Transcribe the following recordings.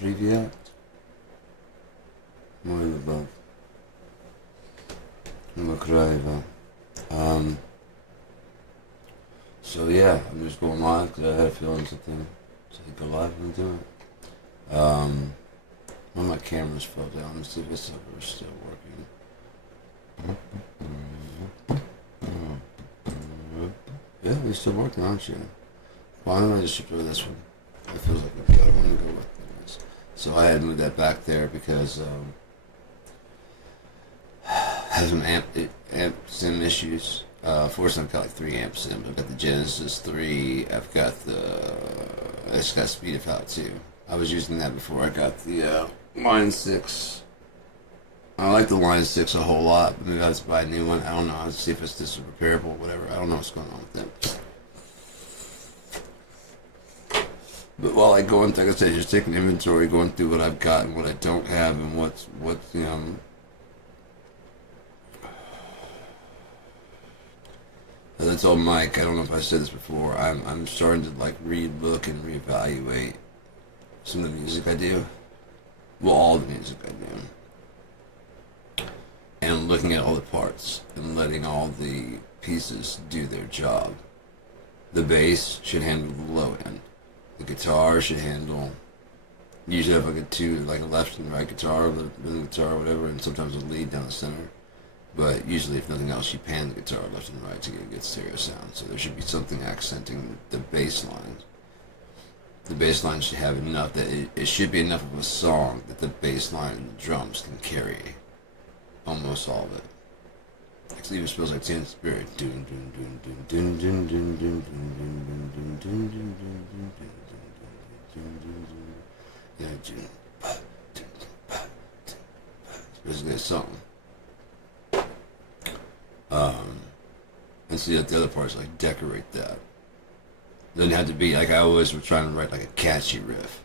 Privyat. Moje ljubav. Makrajeva. So yeah, I'm just going live because I had a feeling something. So I go live and do it. One of my cameras fell down. Let's see if it's ever still working. Yeah, you're still working, aren't you? Why don't I just throw this one? It feels like I've got one to go with this. So I had to move that back there because has some amp sim issues. Fortunately, I've got like 3 amp sims. I've got the Genesis 3. I've got I just got Speed of Out 2. I was using that before I got the Line 6. I like the Line 6 a whole lot, but maybe I'll just buy a new one. I don't know. I'll see if it's just repairable, whatever. I don't know what's going on with it. But while I go into, like I said, just taking inventory, going through what I've got and what I don't have, and what's as I told Mike, I don't know if I said this before, I'm starting to like re-look and reevaluate some of the music I do. Well, all the music I do. And looking at all the parts and letting all the pieces do their job. The bass should handle the low end. The guitar should handle. Usually I have like a left and right guitar, rhythm guitar, whatever, and sometimes a lead down the center. But usually, if nothing else, you pan the guitar left and right to get a good stereo sound. So there should be something accenting the bass lines. The bass line should have enough that it should be enough of a song that the bass line and the drums can carry almost all of it. Actually, it even feels like Teen Spirit. It's basically a song. And see that the other parts like decorate that. It doesn't have to be like I always was trying to write like a catchy riff,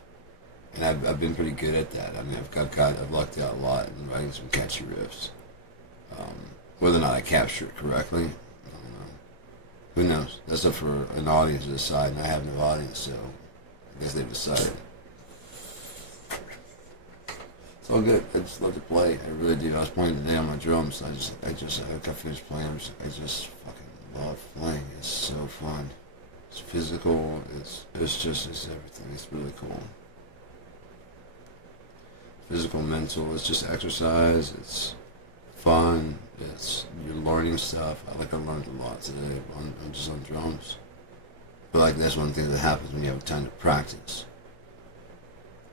and I've been pretty good at that. I mean, I've lucked out a lot in writing some catchy riffs. Whether or not I capture it correctly, I don't know. Who knows? That's up for an audience to decide, and I have no audience, so I guess they've decided. It's all good. I just love to play. I really do. I was playing today on my drums. I got finished playing. I just fucking love playing. It's so fun. It's physical. It's everything. It's really cool. Physical, mental. It's just exercise. It's fun. You're learning stuff. I learned a lot today. I'm just on drums. But like that's one thing that happens when you have time to practice.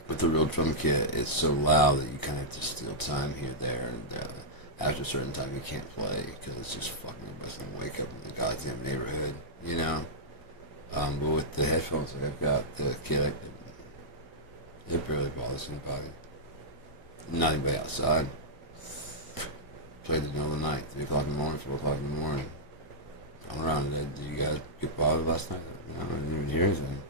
With the real drum kit, it's so loud that you kind of have to steal time here, there, and after a certain time you can't play because it's just fucking everybody's gonna wake up in the goddamn neighborhood, you know. But with the headphones like I've got, the kit, it barely bothers anybody. Not anybody outside. Played in the middle of the night, 3 o'clock in the morning, 4 o'clock in the morning. I'm around today. Did you guys get bothered last night? I didn't even hear anything.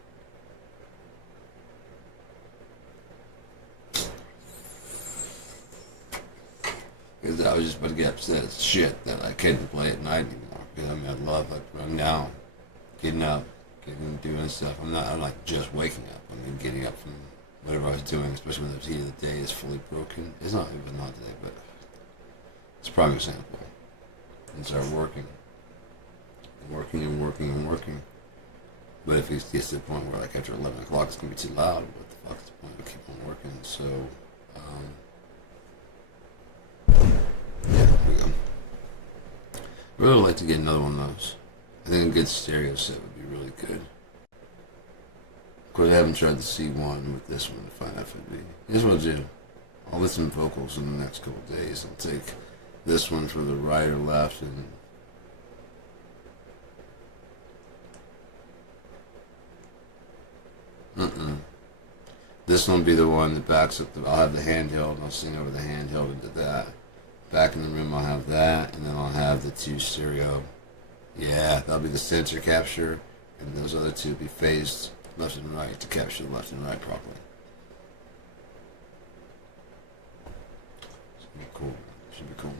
Because I was just about to get upset as shit that I couldn't play at night anymore. Because I mean, I love like running down, getting up, doing stuff. I'm not just waking up. I mean, getting up from whatever I was doing, especially when the heat of the day is fully broken. It's not even not today, but it's a prime example. And start working. But if it gets to the point where like after 11 o'clock it's gonna be too loud, what the fuck is the point of keep on working? So, yeah, here we go. I'd really like to get another one of those. I think a good stereo set would be really good. Of course, I haven't tried the C1 with this one to find out if it'd be. Here's what I'll do. I'll listen to vocals in the next couple of days. I'll take this one for the right or left and this one will be the one that backs up I'll have the handheld and I'll sing over the handheld into that. Back in the room I'll have that, and then I'll have the 2 stereo. Yeah, that'll be the sensor capture, and those other 2 will be phased left and right to capture the left and right properly. Should be cool. Should be cool.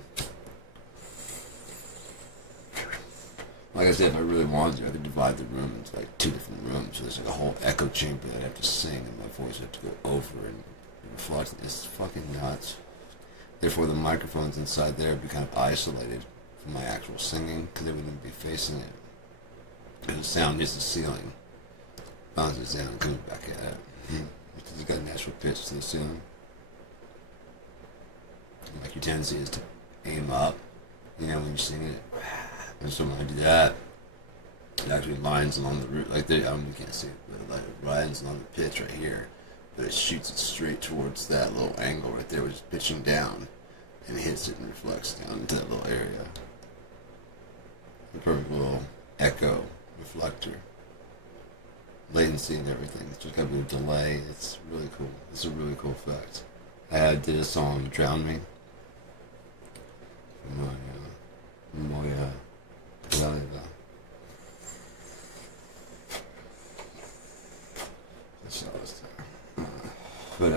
Like I said, if I really wanted to, I could divide the room into like 2 different rooms. So there's like a whole echo chamber that I have to sing, and my voice would have to go over and reflecting. It's fucking nuts. Therefore, the microphones inside there would be kind of isolated from my actual singing because they wouldn't be facing it. And the sound hits the ceiling, bounces down, and comes back at it. It's got a natural pitch to the ceiling. Like your tendency is to aim up, when you're singing it. And so when I do that, it actually lines along the root, like you can't see it, but like it lines along the pitch right here. But it shoots it straight towards that little angle right there, which is pitching down, and it hits it and reflects down into that little area. The perfect little echo reflector. Latency and everything. It's just got a bit of delay. It's really cool. It's a really cool effect. I did a song, Drown Me. Moya Galila. That's all this time. But,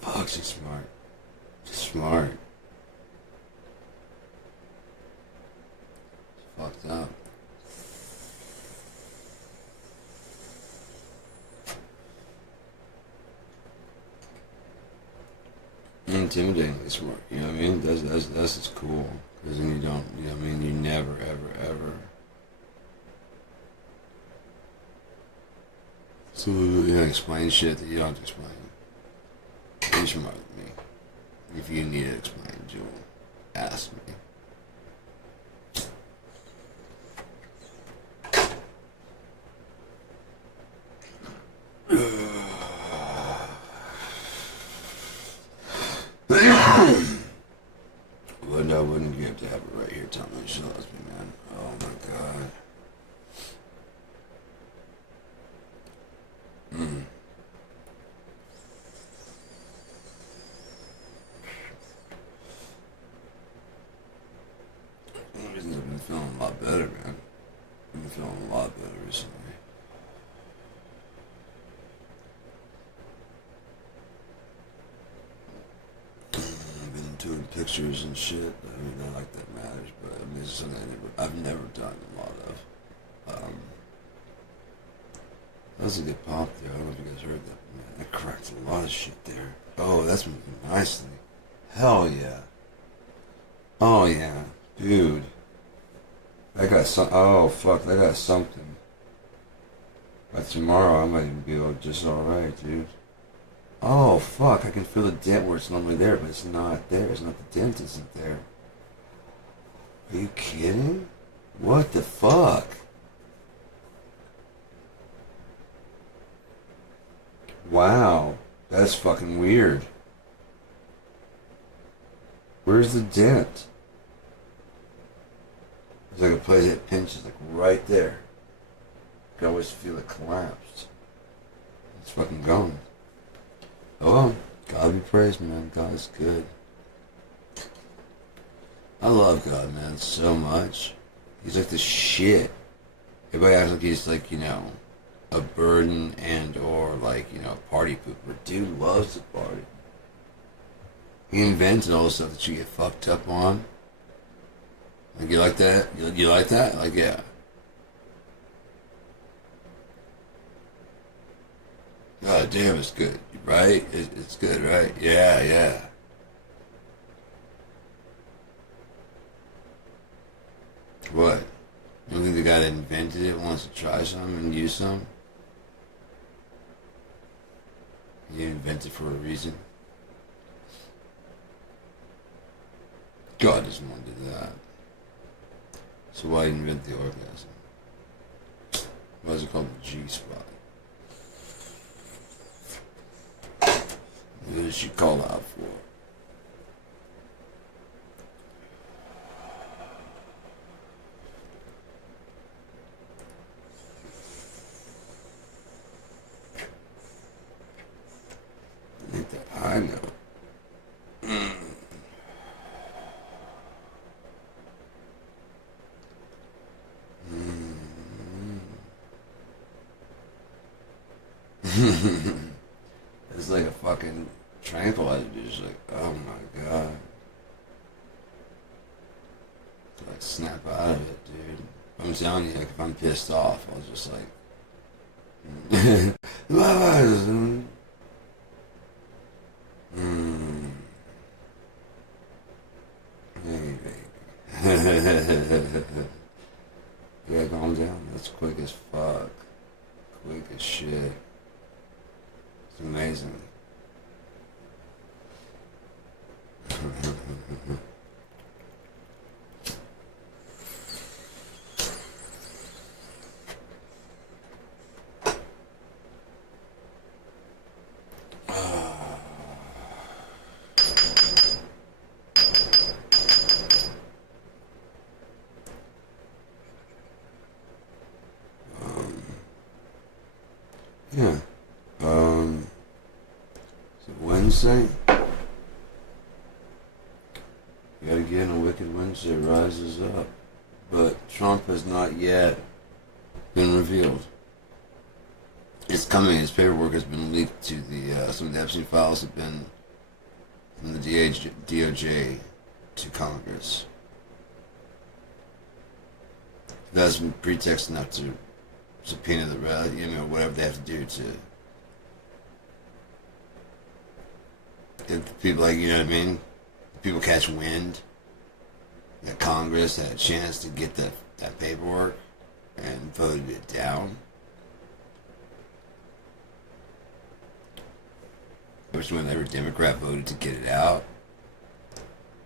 fuck, she's smart. She's smart. She's fucked up. Intimidatingly smart, you know what I mean? That's just cool. Because then you don't, you know what I mean? You never, ever. So, explain shit that you don't have to explain. You're smarter than me. If you need it explained, you'll ask me. I wouldn't give to have it right here telling me she loves me, man. Oh my god. One of the reasons I've been feeling a lot better, man. I've been feeling a lot better recently. Doing pictures and shit. I mean, not like that matters, but I mean, it's something I've never done a lot of. That was a good pop there. I don't know if you guys heard that. Man, that cracked a lot of shit there. Oh, that's moving nicely. Hell yeah. Oh yeah, dude. I got some. Oh fuck, I got something. By tomorrow, I might even be just all right, dude. Oh, fuck, I can feel the dent where it's normally there, but it's not there. It's not, the dent isn't there. Are you kidding? What the fuck? Wow, that's fucking weird. Where's the dent? It's like a place that pinches, like right there. I can always feel it collapsed. It's fucking gone. Oh well, God be praised, man. God is good. I love God, man, so much. He's like the shit. Everybody acts like he's like, a burden and or like, a party pooper. Dude loves to party. He invented all the stuff that you get fucked up on. Like, you like that? You like that? Like, yeah. God damn, it's good, right? It's good, right? Yeah. What? You don't think the guy that invented it wants to try some and use some? He invented it for a reason. God doesn't want to do that. So why invent the orgasm? Why is it called the G-spot? What does she call out for? I think that I know. It's like a fucking tranquilizer, dude. It's like, oh my god. To like snap out of it, dude. I'm telling you, like if I'm pissed off, I'll just like Mm. Hey, baby. Yeah, calm down. That's quick as fuck. Quick as shit. It's amazing. Yeah. Is it Wednesday? You gotta get in a Wicked Wednesday rises up. But Trump has not yet been revealed. It's coming. His paperwork has been leaked to the some of the Epstein files have been from the DOJ to Congress. That's been pretext enough to subpoena the whatever they have to do to if the people what I mean? People catch wind that Congress had a chance to get that paperwork and voted it down. Which when every Democrat voted to get it out.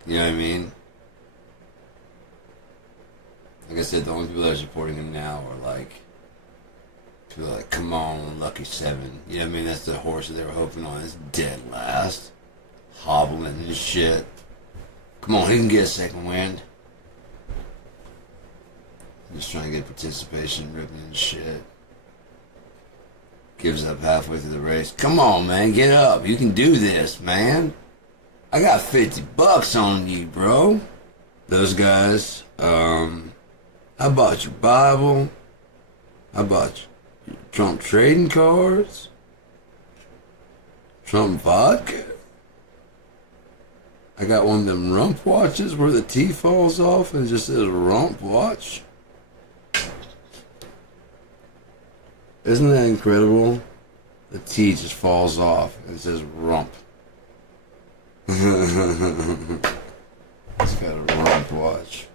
You know what I mean? Like I said, the only people that are supporting him now are people like, come on, Lucky Seven. You know what I mean? That's the horse that they were hoping on. It's dead last. Hobbling and shit. Come on, he can get a second wind. Just trying to get participation, ripping and shit. Gives up halfway through the race. Come on, man, get up. You can do this, man. I got $50 on you, bro. Those guys, I bought your Bible. I bought your Trump trading cards. Trump vodka. I got one of them rump watches where the T falls off and it just says rump watch. Isn't that incredible? The T just falls off and it says rump. It's got a rump watch.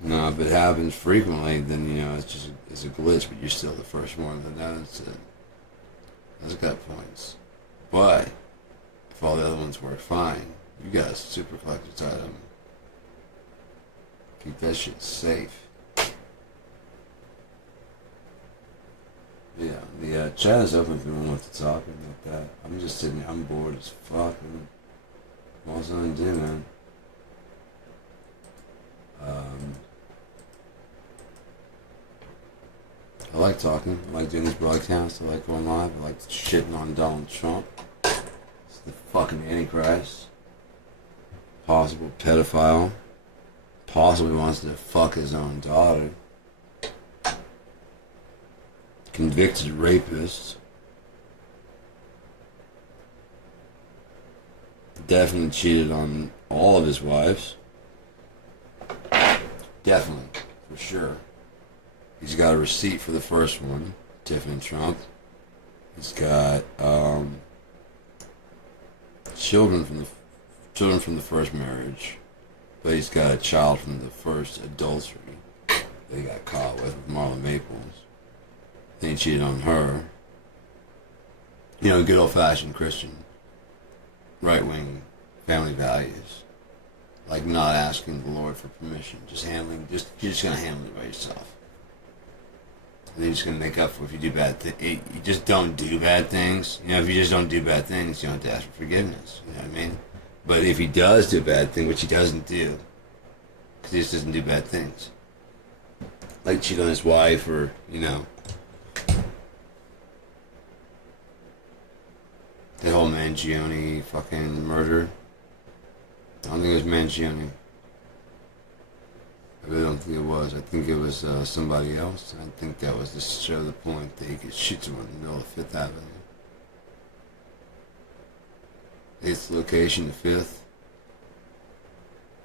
No, if it happens frequently, then it's a glitch, but you're still the first one to notice it. That's got points. But if all the other ones work fine, you got a super collector's item. Keep that shit safe. Yeah, the chat is open if anyone wants to talk about that. I'm just sitting here, I'm bored as fuck. What's on to do, man? I like talking. I like doing this broadcast. I like going live. I like shitting on Donald Trump. It's the fucking Antichrist. Possible pedophile. Possibly wants to fuck his own daughter. Convicted rapist. Definitely cheated on all of his wives. Definitely, for sure. He's got a receipt for the first one, Tiffany Trump. He's got children from the first marriage, but he's got a child from the first adultery that he got caught with Marla Maples. Then he cheated on her. Good old-fashioned Christian, right-wing family values, like not asking the Lord for permission, you're just gonna handle it by yourself. And then you're just gonna make up for if you do bad things. You just don't do bad things. If you just don't do bad things, you don't have to ask for forgiveness. You know what I mean? But if he does do a bad thing, which he doesn't do, because he just doesn't do bad things, like cheat on his wife or that whole Mangione fucking murder. I don't think it was Mangione. I really don't think it was. I think it was somebody else. I think that was to show the point that he could shoot someone in the middle of Fifth Avenue. 8th location, the 5th.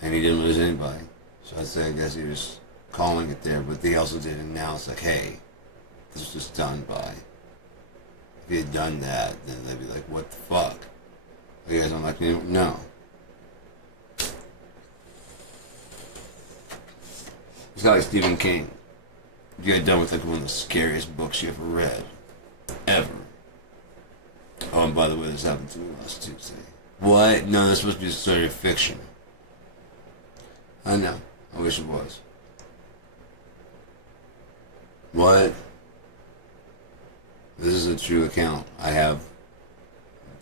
And he didn't lose anybody. So I guess he was calling it there. But they also did announce, like, hey, this was just done by. If he had done that, then they'd be like, what the fuck? You guys don't like me? No. It's got like Stephen King. You got done with like one of the scariest books you ever read. Ever. Oh, and by the way, this happened to me last Tuesday. What? No, that's supposed to be a story of fiction. I know. I wish it was. What? This is a true account. I have.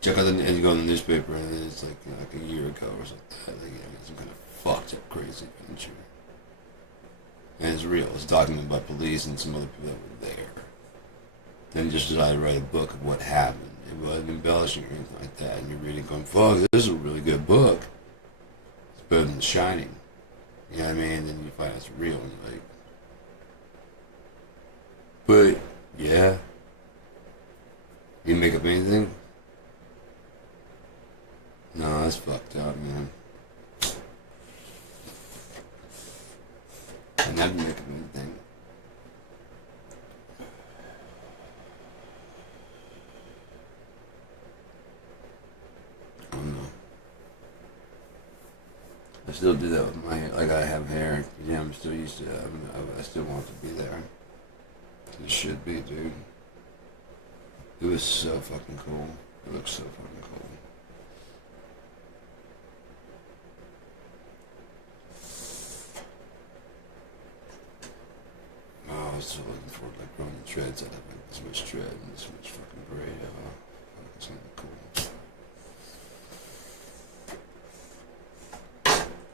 Check out and you go in the newspaper, and it's like a year ago or something. Like, some kind of fucked up crazy adventure. And it's real. It's documented by police and some other people that were there. Then he just decided to write a book of what happened. It wasn't embellishing or anything like that. And you're reading going, fuck, this is a really good book. It's better than The Shining. You know what I mean? And then you find out it's real, and you're like, but, yeah. You make up anything? No, that's fucked up, man. I never make up anything. I don't know. I still do that with my hair. Like, I have hair. Yeah, I'm still used to it. I still want it to be there. It should be, dude. It was so fucking cool. It looks so fucking cool. Oh, I was so looking forward to like growing the dreads. I'd have like this much dread and this much fucking braid. Oh, it's gonna be cool.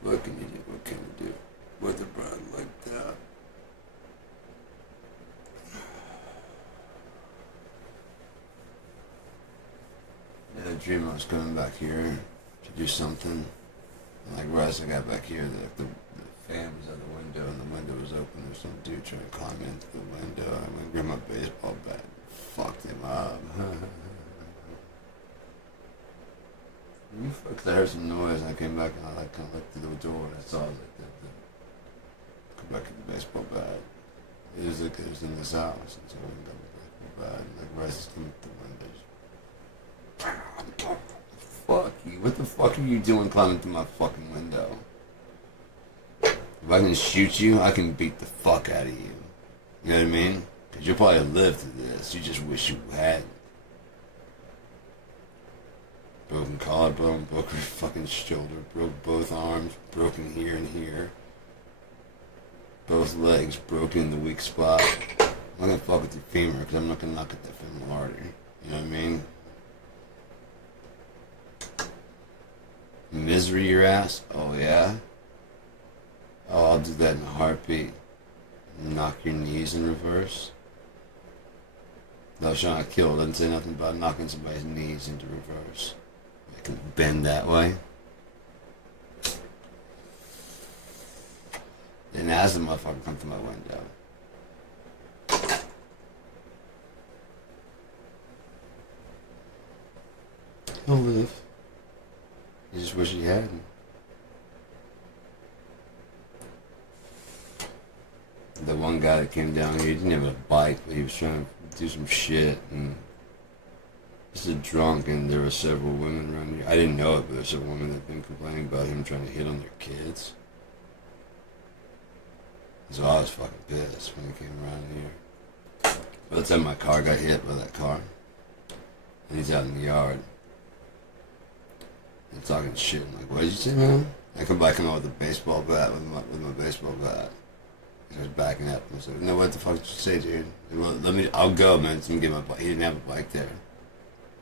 What can you do? What can you do with a brand like that? Yeah, I dreamed I was coming back here to do something. And like right as I got back here, the fan was out the window and the window was open. There's some dude trying to climb into the window. I went and grabbed my baseball bat and fucked him up. Because I heard some noise and I came back and I like kind of looked through the door and I saw like come back to the baseball bat. It was like it was in this house, and so I went and got the baseball bat and like right as it's coming through the windows. Fuck you! What the fuck are you doing climbing through my fucking window? If I can shoot you, I can beat the fuck out of you. You know what I mean? Because you'll probably live through this. You just wish you hadn't. Broken collarbone, broken fucking shoulder, broke both arms, broken here and here. Both legs broken in the weak spot. I'm not gonna fuck with your femur because I'm not gonna knock at that femoral artery. You know what I mean? Misery your ass? Oh yeah? Oh, I'll do that in a heartbeat. Knock your knees in reverse. Thou shalt not kill. Doesn't say nothing about knocking somebody's knees into reverse. I can bend that way. And as the motherfucker come through my window. He'll live. You just wish he hadn't. The one guy that came down here, he didn't have a bike, but he was trying to do some shit, and he's a drunk, and there were several women around here. I didn't know it, but there's several women that have been complaining about him trying to hit on their kids. So I was fucking pissed when he came around here. By the time my car got hit by that car, and he's out in the yard, and talking shit. I'm like, what did you say, man? I come back and with a baseball bat, with my baseball bat. He was backing up. I said, no, what the fuck did you say, dude? Well, I'll go, man. Let me get my bike. He didn't have a bike there.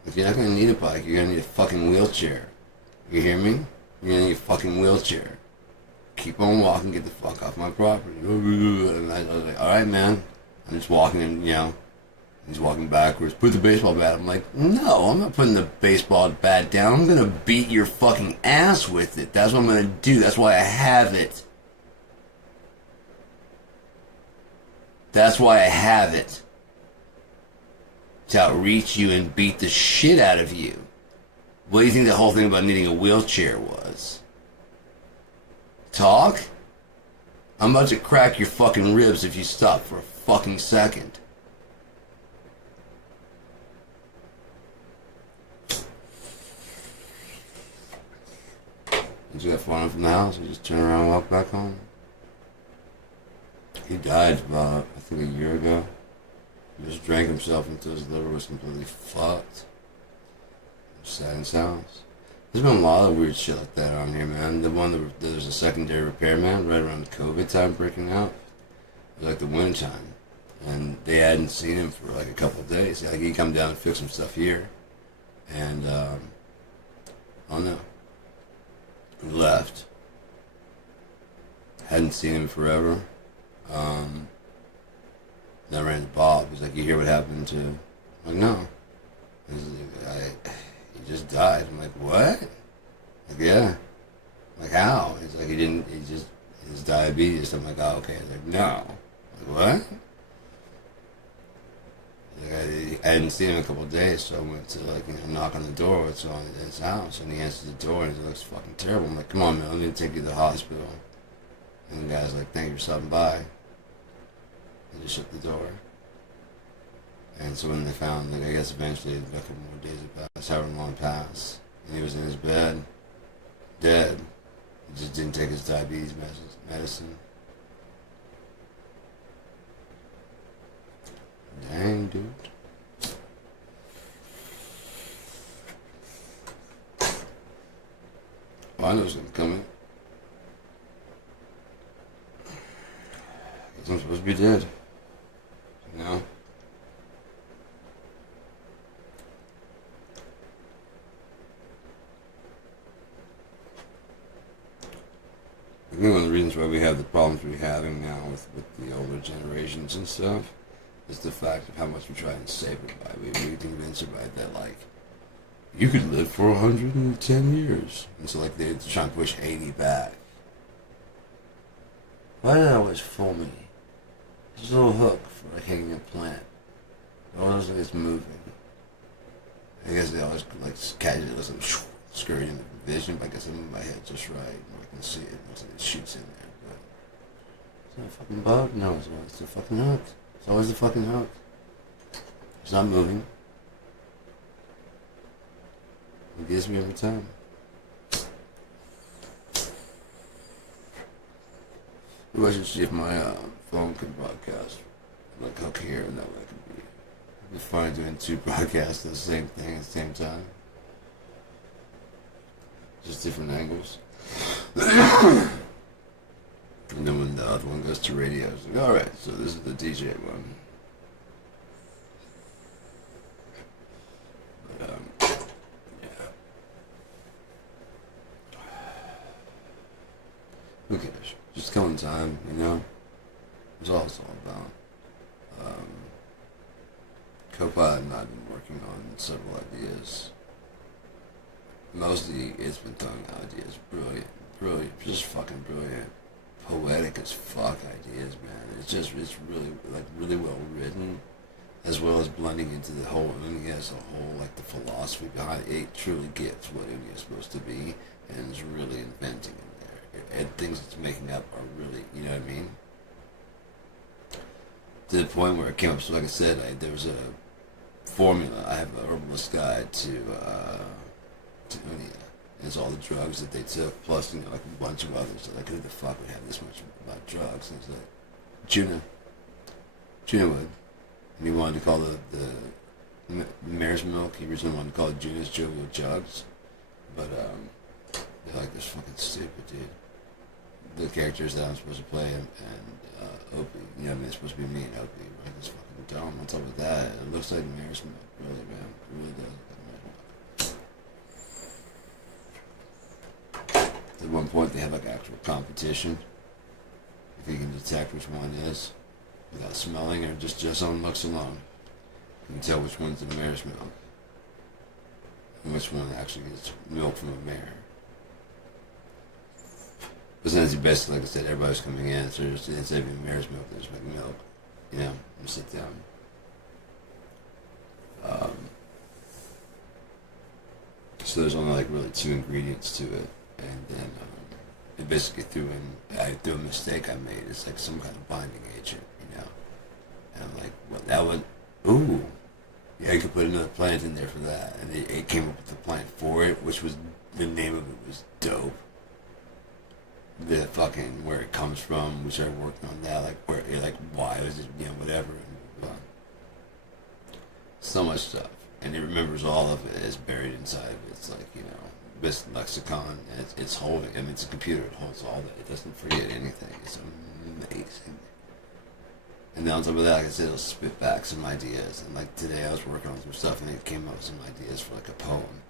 If you're not gonna need a bike, you're gonna need a fucking wheelchair. You hear me? You're gonna need a fucking wheelchair. Keep on walking, get the fuck off my property. And I was like, alright, man. I'm just walking, and, you know, he's walking backwards. Put the baseball bat. I'm like, no, I'm not putting the baseball bat down. I'm gonna beat your fucking ass with it. That's what I'm gonna do. That's why I have it. That's why I have it. To outreach you and beat the shit out of you. What do you think the whole thing about needing a wheelchair was? Talk? I'm about to crack your fucking ribs if you stop for a fucking second. once he got far enough from the house, he just turned around and walked back home. He died about, I think, a year ago. He just drank himself until his liver was completely fucked. Sad and sounds. There's been a lot of weird shit like that around here, man. The one that there's a secondary repairman right around the COVID time breaking out. It was like the winter time. And they hadn't seen him for like a couple of days. Like he'd come down and fix some stuff here. And, oh no. He left. Hadn't seen him forever. Then I ran to Bob. He's like, you hear what happened to... I'm like, no. He's like, he just died. I'm like, what? Like, yeah. I'm like, how? He's like, his diabetes. I'm like, oh, okay. He's like, no. I'm like, what? Like, I hadn't seen him in a couple of days, so I went to, like, knock on the door. It's on his house, and he answers the door, and he looks fucking terrible. I'm like, come on, man, let me take you to the hospital. And the guy's like, thank you for stopping by. And just shut the door. And so when they found, like, I guess eventually a couple more days had passed, however long passed, and he was in his bed, dead. He just didn't take his diabetes medicine. Dang, dude. Well, I know something coming. I'm supposed to be dead. You know? I think one of the reasons why we have the problems we're having now with the older generations and stuff is the fact of how much we try and save it by. We convince everybody that, like, you could live for 110 years. And so, like, they're trying to push 80 back. Why did that always fool me? There's a little hook for, like, hanging a plant. It always looks like it's moving. I guess they always, like, catch it as I'm scurrying in the vision, but I guess I move my head just right, and I can see it. It looks like it shoots in there, but... Is that a fucking bug? No, it's a fucking hook. It's always the fucking hook. It's not moving. It gets me every time. Maybe I should see if my phone can broadcast. Like hook here, and that way I could be... It'd be funny doing two broadcasts of the same thing at the same time. Just different angles. And then when the other one goes to radio, it's like, alright, so this is the DJ one. But, yeah. Who cares? Just killing time, you know? That's all it's all about. Copilot and I have been working on several ideas. Mostly, it's been throwing out ideas. Brilliant, just fucking brilliant. Poetic as fuck ideas, man. It's really, like, really well written, as well as blending into the whole Unia as a whole, like the philosophy behind it. It truly gets what Unia is supposed to be, and is really inventing in there. And things it's making up are really, you know what I mean? To the point where it came up, so like I said, there was a formula. I have an herbalist guide to Unia. It's all the drugs that they took, plus, you know, like a bunch of others. So like, who the fuck would have this much about drugs? And it's like, Juna would. And he wanted to call the mare's milk, he originally wanted to call it Juna's Jovial Jugs. But, they're like, this fucking stupid, dude. The characters that I'm supposed to play and Opie, you know what I mean, it's supposed to be me and Opie, right? This fucking dumb. On top of that, it looks like mare's milk, really, man. It really does. At one point, they have like actual competition. If you can detect which one is without smelling or just on looks alone, you can tell which one's the mare's milk and which one actually gets milk from a mare. But then it's basically, like I said, everybody's coming in, so instead of being mare's milk, they just make milk, you know, and sit down. So there's only like really 2 ingredients to it. And then it basically threw a mistake I made. It's like some kind of binding agent, you know. And I'm like, well, that would, ooh, yeah, I could put another plant in there for that. And it came up with the plant for it, which was, the name of it was dope. the fucking where it comes from. We started working on that, like where, like why was it, whatever. And so much stuff, and it remembers all of it is buried inside of it. It's like this lexicon, and it's holding. I mean, it's a computer. It holds all that. It doesn't forget anything. It's amazing. And then on top of that, like I said, it'll spit back some ideas. And like today, I was working on some stuff, and it came up with some ideas for like a poem.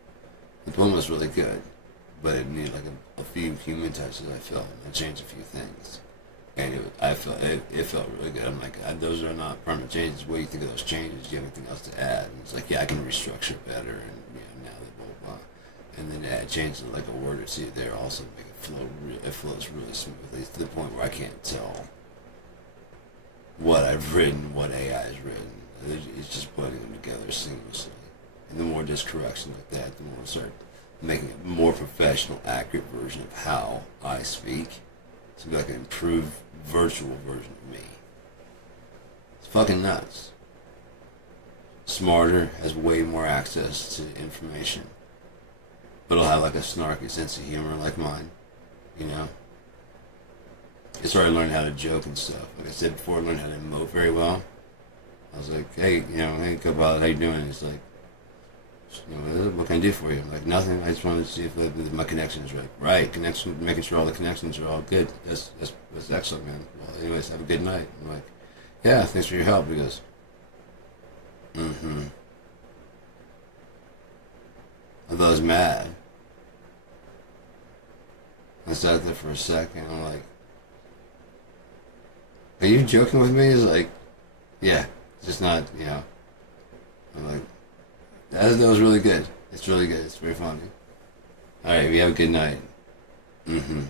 The poem was really good, but it needed like a few human touches. I felt, and I changed a few things, and it felt really good. I'm like, those are not permanent changes. What do you think of those changes? Do you have anything else to add? And it's like, yeah, I can restructure it better, and now that blah blah blah. And then add change it like a word or two there, also make it flow. It flows really smoothly to the point where I can't tell what I've written, what AI has written. It's just putting them together seamlessly. And the more just correction like that, the more I start making a more professional, accurate version of how I speak. It's like an improved virtual version of me. It's fucking nuts. Smarter, has way more access to information. But it'll have like a snarky sense of humor like mine, I started learning how to joke and stuff. Like I said before, I learned how to emote very well. I was like, hey, hey, Cobalt, how you doing? It's like, what can I do for you? I'm like, nothing. I just wanted to see if my connection is right. Right, connection, making sure all the connections are all good. That's excellent, man. Well, anyways, have a good night. I'm like, yeah, thanks for your help. He goes, mm-hmm. I thought I was mad. I sat there for a second. I'm like, are you joking with me? He's like, yeah, it's just not, I'm like, that was really good. It's really good. It's very funny. All right, we have a good night. Mm-hmm.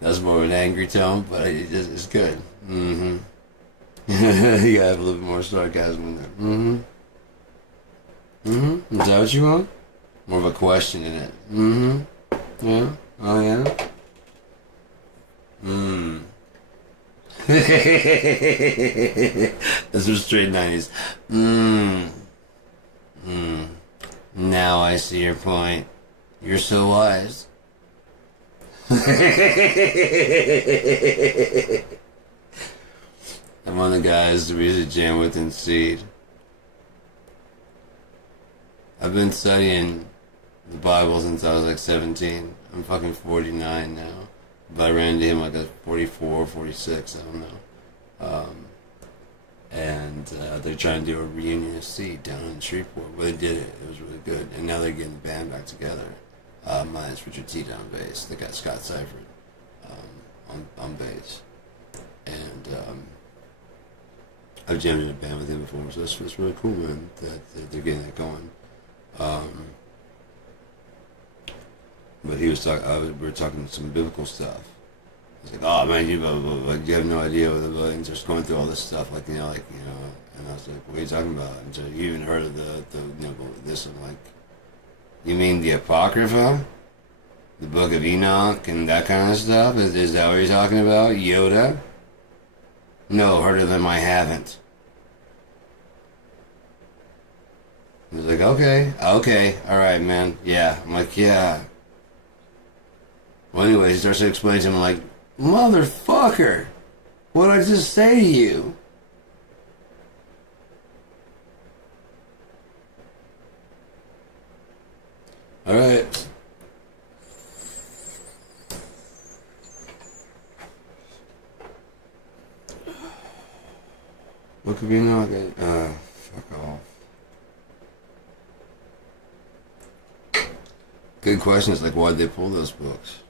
That's more of an angry tone, but it's good. Mm-hmm. You gotta have a little bit more sarcasm in there. Mm-hmm. Mm-hmm. Is that what you want? More of a question in it. Mm-hmm. Yeah. Oh yeah. Hmm. This was straight 90s. Now I see your point. You're so wise. I'm one of the guys that we used to jam with in Seed. I've been studying the Bible since I was like 17. I'm fucking 49 now. But I ran into him like at 44, 46, I don't know. And they're trying to do a reunion of Seed down in Shreveport. Well, they did it. It was really good. And now they're getting the band back together. Mine's Richard T down bass. They got Scott Seifert on bass. And I've jammed in a band with him before, so it's really cool, man, that they're getting that going. But he was talking. We were talking some biblical stuff. He's like, "Oh man, you have no idea what the buildings are going through all this stuff, And I was like, "What are you talking about?" And so you even heard of this? I'm like, "You mean the Apocrypha, the Book of Enoch, and that kind of stuff? Is that what you're talking about? Yoda? No, heard of them I haven't." He was like, okay, all right, man, yeah. I'm like, yeah. Well, anyway, he starts to explain to him, like, motherfucker, what'd I just say to you? All right. What could be not good? Fuck off. Good question is like, why'd they pull those books?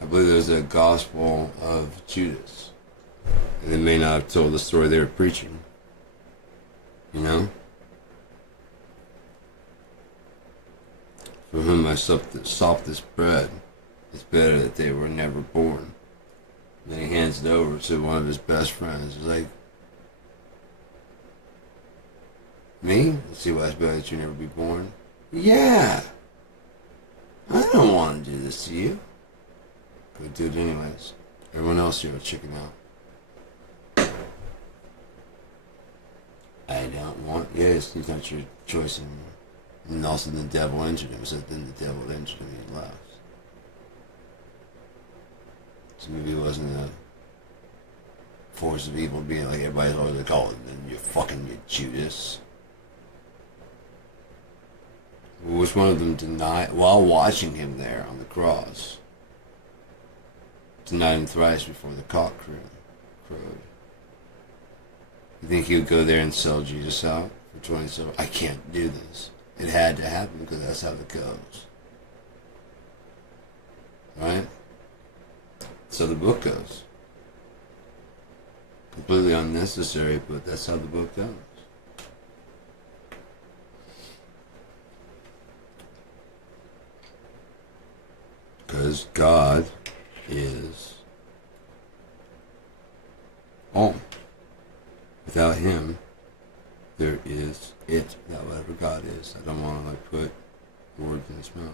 I believe there's a Gospel of Judas. And they may not have told the story they were preaching. For whom I sopped this bread, it's better that they were never born. Then he hands it over to one of his best friends. He's like, me? Let's see why it's better that you never be born. Yeah. I don't want to do this to you. But do it anyways. Everyone else here will chicken out. I don't want. Yes, it's not your choice anymore. And also, the devil entered him. So then the devil entered him and he left. So maybe it wasn't a force of evil being like everybody's always called it. Then you're fucking you Judas. Which one of them denied, while watching him there on the cross, denied him thrice before the cock crowed? You think he would go there and sell Jesus out for 20 silver? I can't do this. It had to happen because that's how it goes. Right? So the book goes. Completely unnecessary, but that's how the book goes. Because God is all. Without Him, there is it. Without whatever God is. I don't want to put words in His mouth.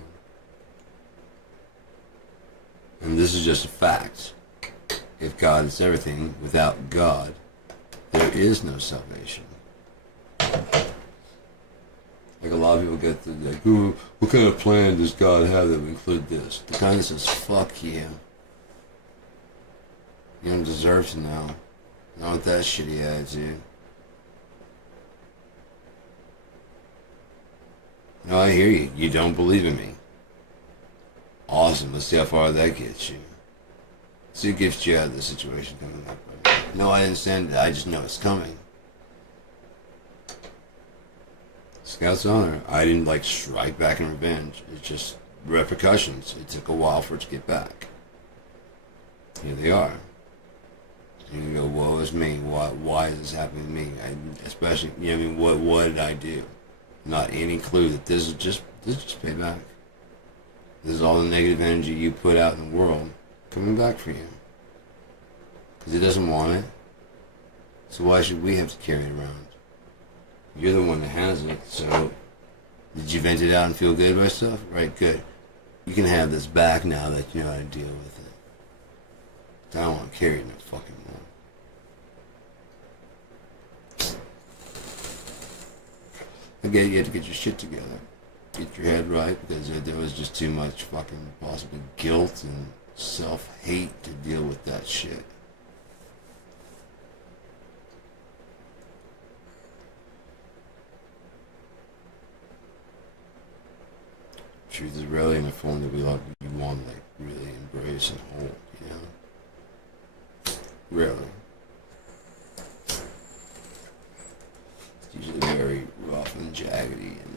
And this is just a fact. If God is everything, without God, there is no salvation. Like a lot of people get the like, what kind of plan does God have that would include this? The kind that says, fuck you. You don't deserve to know. Not with that shitty attitude. No, I hear you. You don't believe in me. Awesome. Let's see how far that gets you. See what gets you out of the situation coming up right now. No, I understand it. I just know it's coming. Scout's honor. I didn't strike back in revenge. It's just repercussions. It took a while for it to get back. Here they are. And you go, woe is me. Why is this happening to me? Especially, what did I do? Not any clue that this is just payback. This is all the negative energy you put out in the world coming back for you. Because it doesn't want it. So why should we have to carry it around? You're the one that has it, so did you vent it out and feel good about stuff? Right, good. You can have this back now that you know how to deal with it. I don't want to carry it no fucking more. I get you have to get your shit together. Get your head right, because there was just too much fucking possible guilt and self-hate to deal with that shit. Truth is rarely in a form that you want to really embrace and hold, Rarely. It's usually very rough and jaggedy and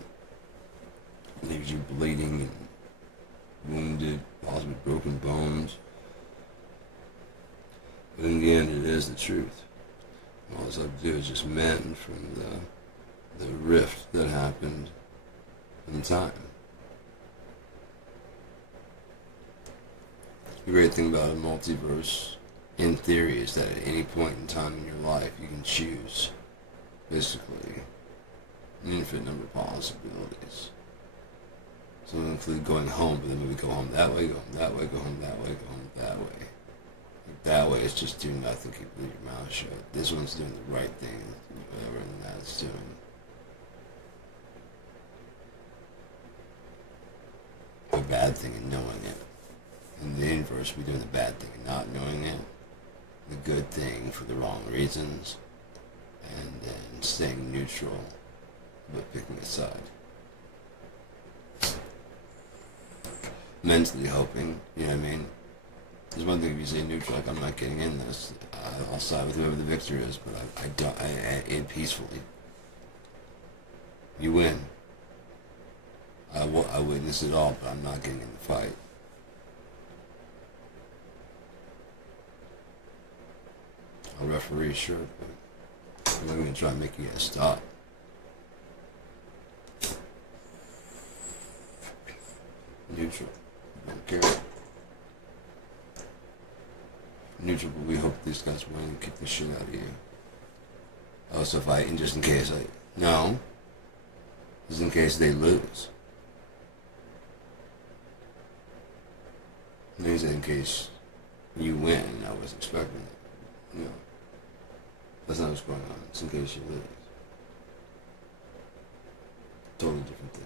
leaves you bleeding and wounded, possibly broken bones. But in the end, it is the truth. All it's have to do is just mend from the rift that happened in time. The great thing about a multiverse, in theory, is that at any point in time in your life, you can choose, basically, an infinite number of possibilities. So it'll include going home, but then maybe go home that way, go home that way, go home that way, go home that way. That way, it's just doing nothing, keep your mouth shut. This one's doing the right thing, whatever that's doing. A bad thing and knowing it. In the inverse, we do the bad thing and not knowing it, the good thing for the wrong reasons, and then staying neutral, but picking a side. Mentally hoping, you know what I mean? There's one thing if you say neutral, like I'm not getting in this, I'll side with whoever the victor is, but I don't, peacefully. You win. I witness it all, but I'm not getting in the fight. A referee, sure, but I'm not going to try and make you guys stop. Neutral. Don't care. Neutral, but we hope these guys win and kick the shit out of you. Also fighting just in case, no. Just in case they lose. These in case you win, and I was expecting it. No. That's not what's going on. It's in case you lose. totally different thing.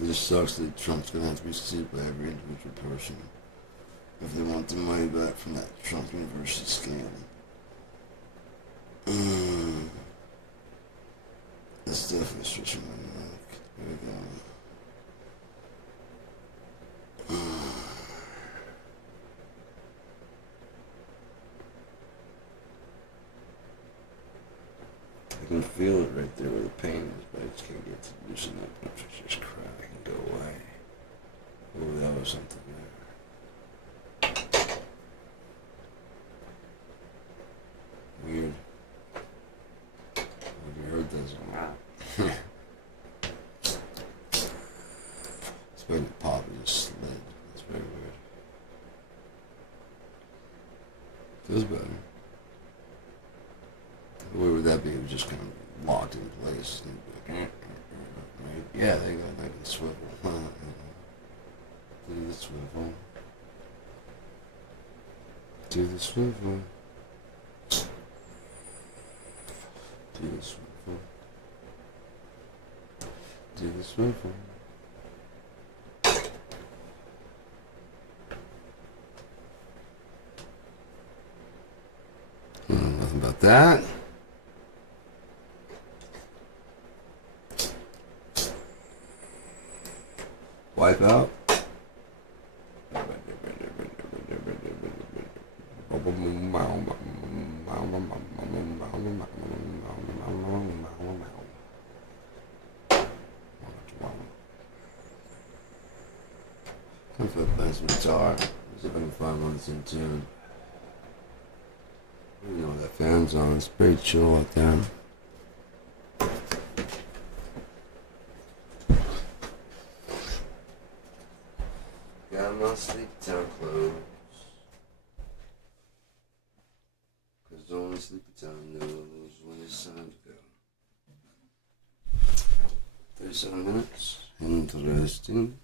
It just sucks that Trump's gonna have to be sued by every individual person if they want the money back from that Trump University scam. That's definitely stretching my neck. There we go. I can feel it right there where the pain is, but I just can't get to loosen up. I just cry and go away. Oh, that was something there. Weird. Have you heard this one? It's like the pop just slid. That's very weird. Feels better. Where would that be? It was just kind of locked in place. Right? Yeah, they got like a swivel. Do the swivel. Do the swivel. Do the swivel. Do the swivel. Nothing about that. Wipe out. I'm gonna play some guitar. See if I can find one that's in tune. You know that fan's on. It's pretty chill out there. Got my sleep town clothes. 'Cause only sleepy town knows when it's time to go. 37 minutes. Interesting.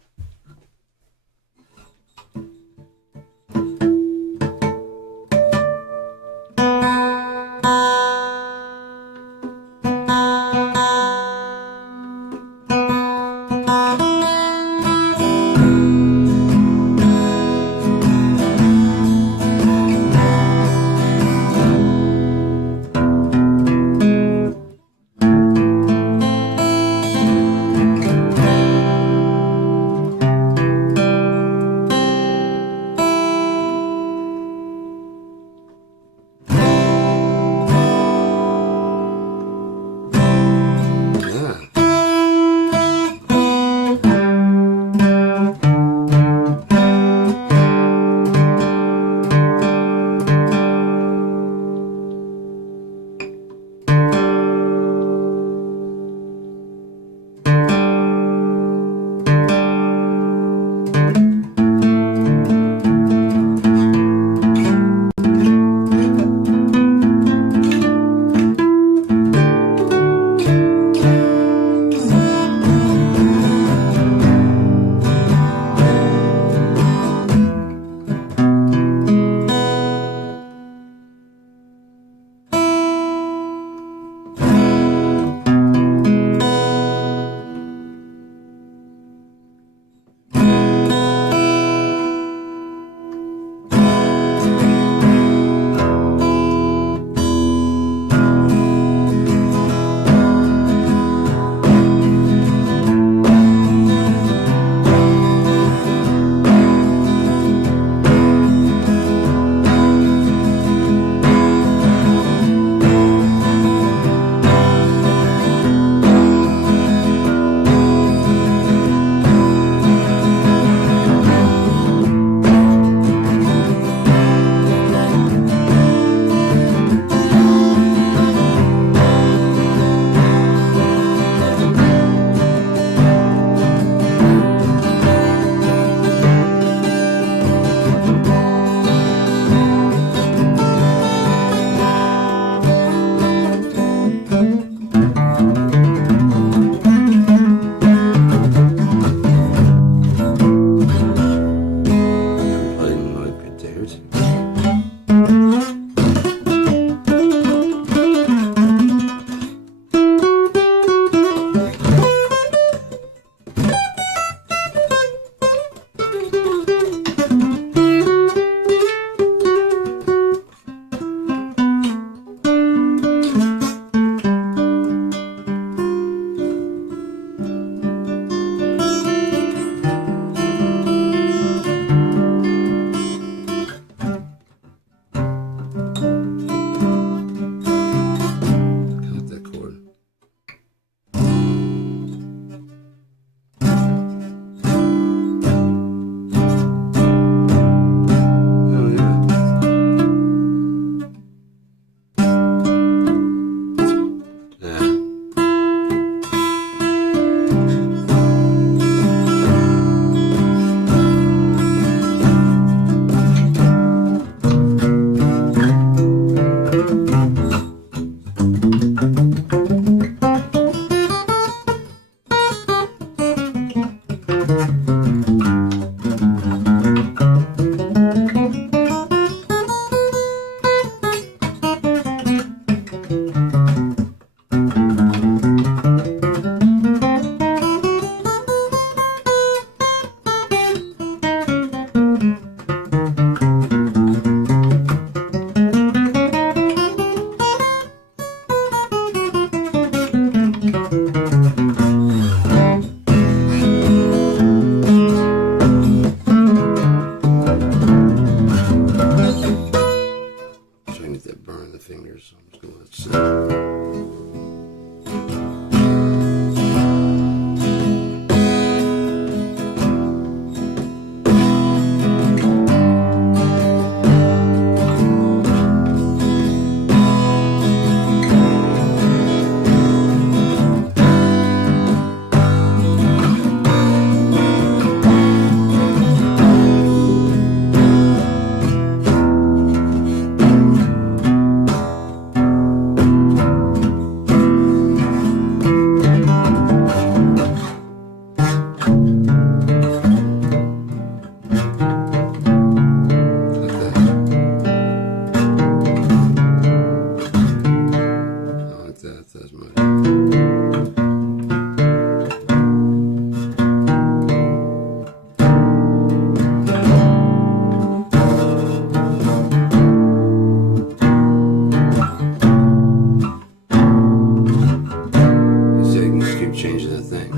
changing the thing.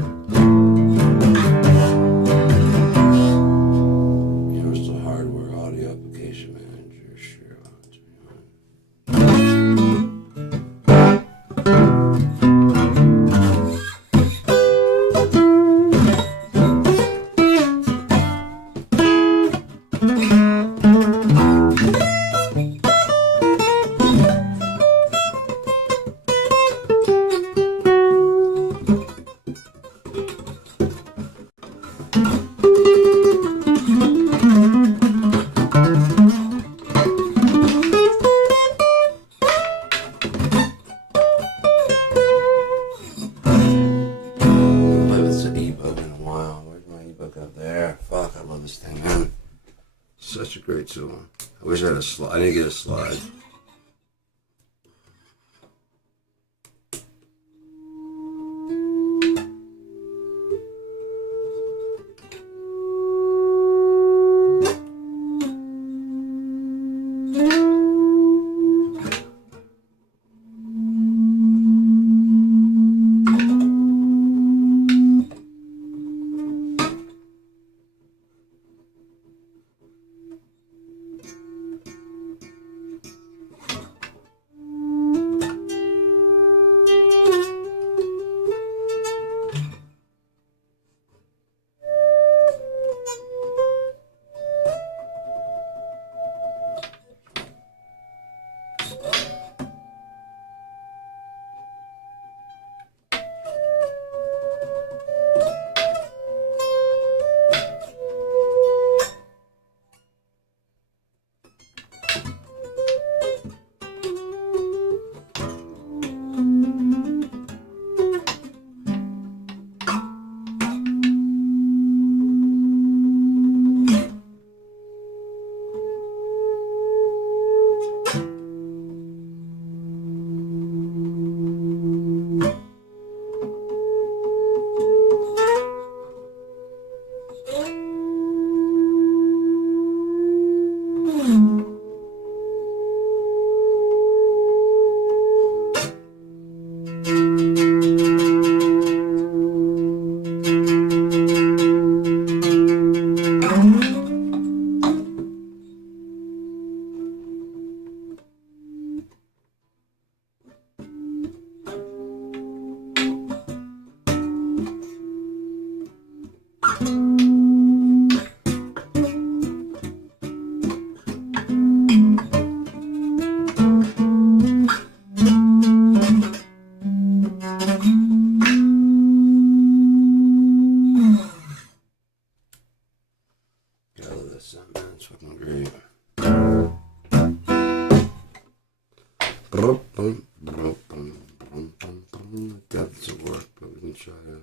Universal Hardware Audio Application Manager, sure. This thing, man. Such a great tool. I wish I had a slide. I didn't get a slide. That doesn't work, but we can try it.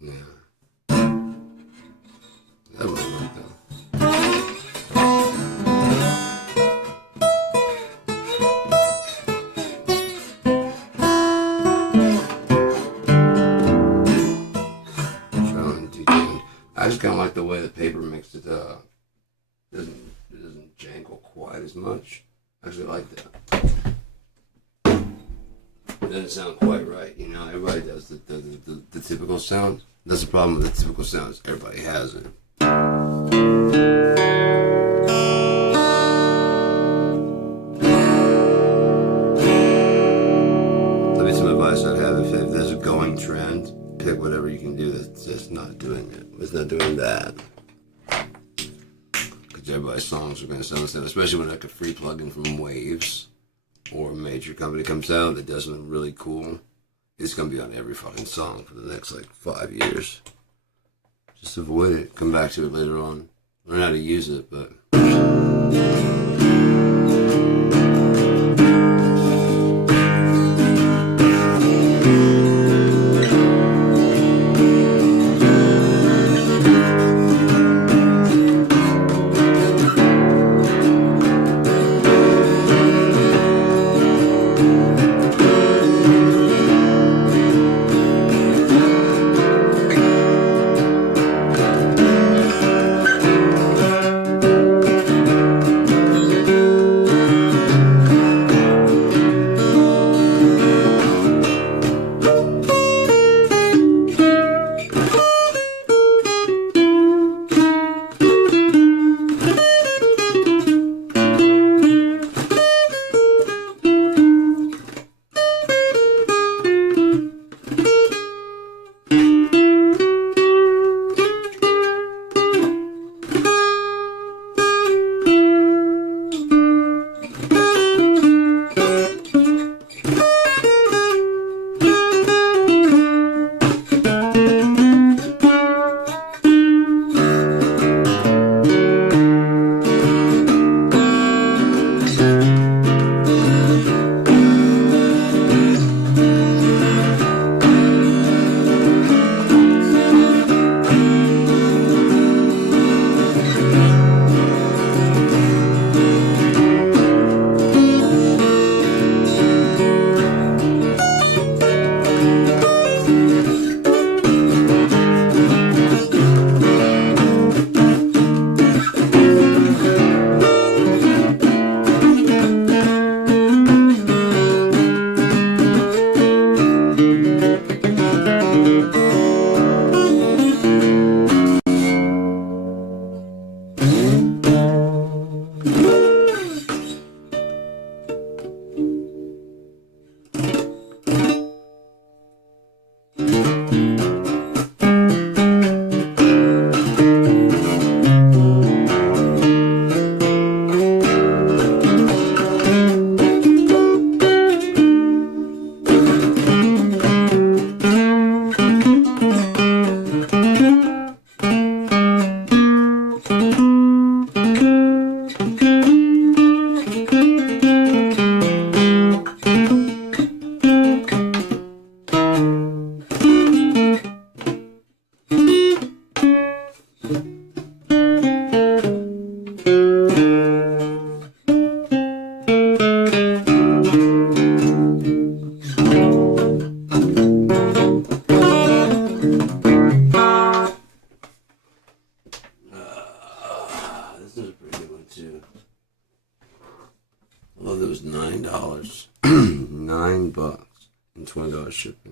Yeah. That wouldn't work though. I just kind of like the way the paper makes it. It doesn't jangle quite as much. I actually like that. It doesn't sound quite right, you know. Everybody does the typical sound. That's the problem with the typical sounds. Everybody has it. That'd be some advice I'd have if there's a going trend. Pick whatever you can do that's just not doing it. It's not doing that. Because everybody's songs are going to sound the same, especially when like a free plugin from Waves or a major company comes out that does something really cool. It's going to be on every fucking song for the next like 5 years. Just avoid it. Come back to it later on. Learn how to use it, but...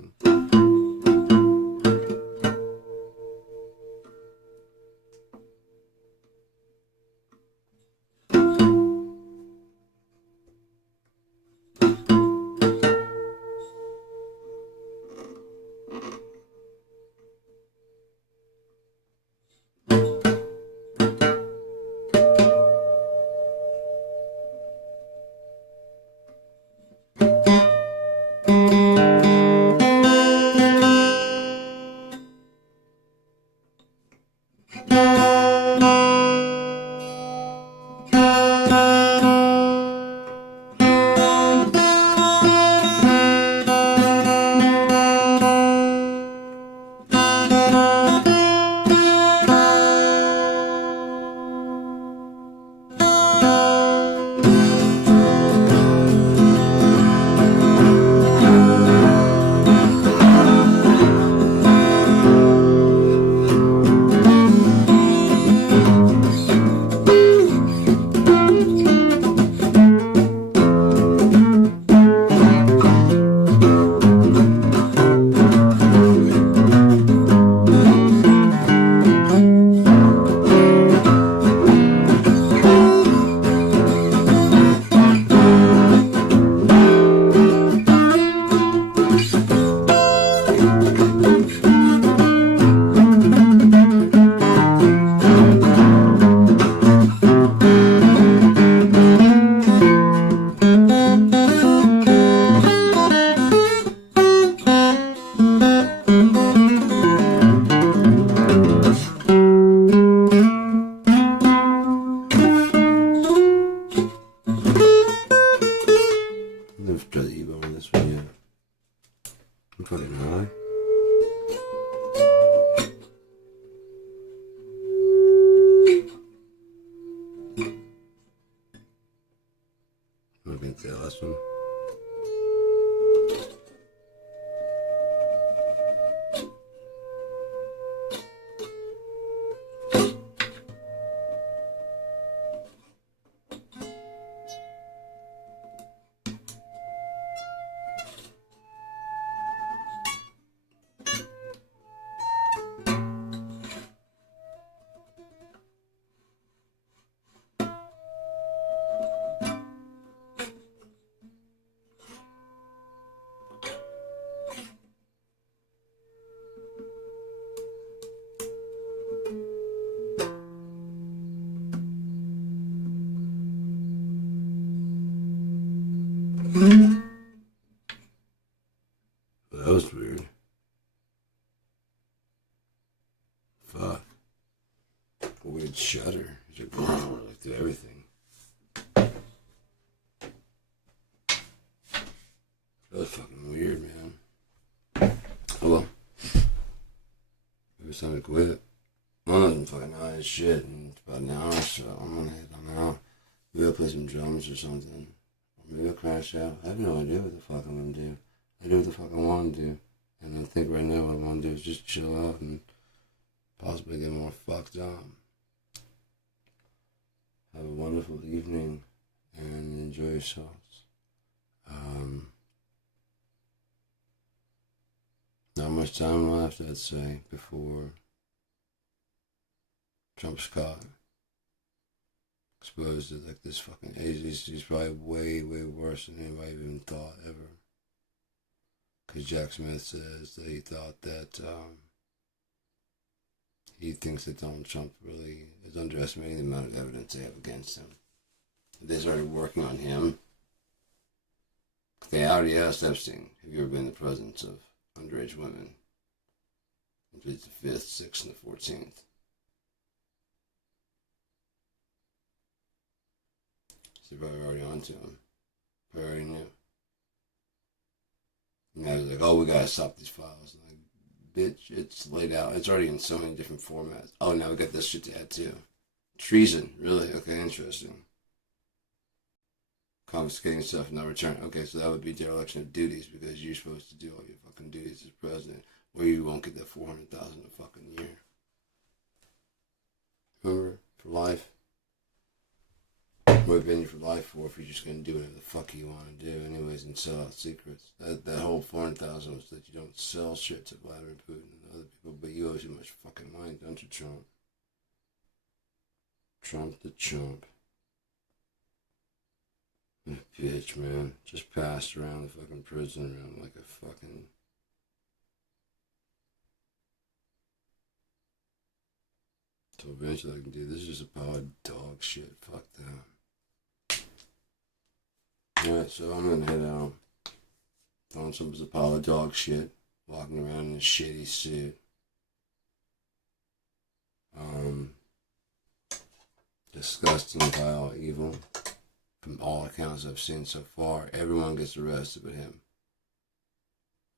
interesting. Let's try the Evo on this one, yeah. I'm fucking high. I'm gonna get the last one. That was weird. Fuck. Weird shutter. You're going like to everything. That was fucking weird, man. Oh well. Maybe it's time to quit. I'm fucking high as shit in about an hour, so I'm gonna head on out. Maybe I'll play some drums or something. Or maybe I'll crash out. I have no idea what the fuck I'm gonna do. I do what the fuck I want to do. And I think right now what I want to do is just chill out and possibly get more fucked up. Have a wonderful evening and enjoy yourselves. Not much time left, I'd say, before Trump's caught. Exposed to like this fucking he's probably way, way worse than anybody even thought ever. Because Jack Smith says that he thought that he thinks that Donald Trump really is underestimating the amount of evidence they have against him. They started working on him. They already asked Epstein, have you ever been in the presence of underage women? It's the 5th, 6th, and the 14th. So they're probably already on to him. Probably already knew. And I was like, oh, we gotta stop these files. Like, bitch, it's laid out. It's already in so many different formats. Oh, now we got this shit to add too. Treason, really? Okay, interesting. Confiscating stuff and not return. Okay, so that would be dereliction of duties because you're supposed to do all your fucking duties as president, or you won't get that $400,000 a fucking year. Remember, for life. would ban you for life for if you're just gonna do whatever the fuck you want to do, anyways, and sell out secrets. That whole 400,000 was that you don't sell shit to Vladimir Putin and other people, but you owe too much fucking money, don't you, Trump? Trump the chump. Bitch, man. Just passed around the fucking prison around like a fucking... So eventually I can do this is just a pile of dog shit. Fuck that. Alright, so I'm gonna head out. Donald Trump is a pile of dog shit. Walking around in a shitty suit. Disgusting, vile, evil. From all accounts I've seen so far, everyone gets arrested but him.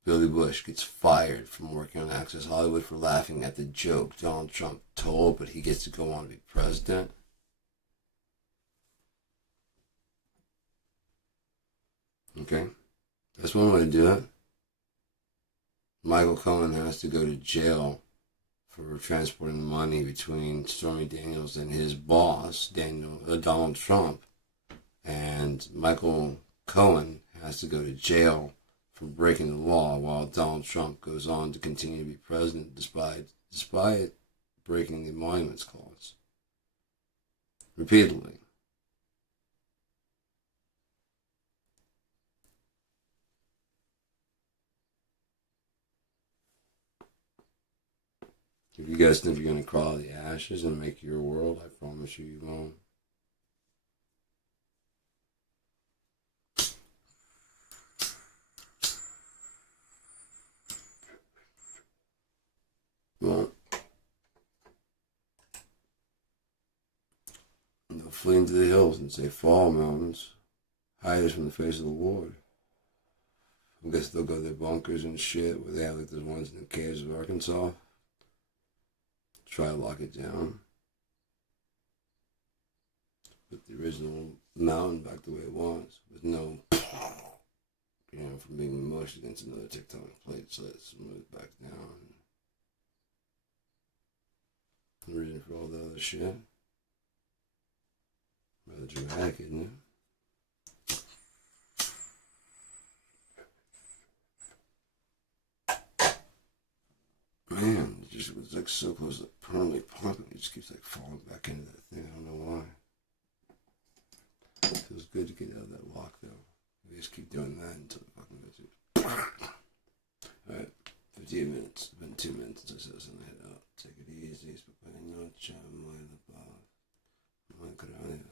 Billy Bush gets fired from working on Access Hollywood for laughing at the joke Donald Trump told, but he gets to go on to be president. Okay, that's one way to do it. Michael Cohen has to go to jail for transporting money between Stormy Daniels and his boss, Donald Trump. And Michael Cohen has to go to jail for breaking the law while Donald Trump goes on to continue to be president despite breaking the Emoluments Clause repeatedly. If you guys think you're going to crawl out of the ashes and make your world, I promise you won't. Well, they'll flee into the hills and say, "Fall, mountains, hide us from the face of the Lord." I guess they'll go to their bunkers and shit where they have like the ones in the caves of Arkansas. Try to lock it down. Put the original mountain back the way it was, with no, from being mushed against another tectonic plate, so it's moved back down. The reason for all the other shit. Rather dramatic, isn't it? Man, it just was like so close to permanently pumping. It just keeps like falling back into that thing. I don't know why. It feels good to get out of that lock though. We just keep doing that until it fucking goes. Alright, 15 minutes. It's been 2 minutes since I was gonna head out. Take it easy. Spokojnej nocy, moje zabawy. Moje kranie.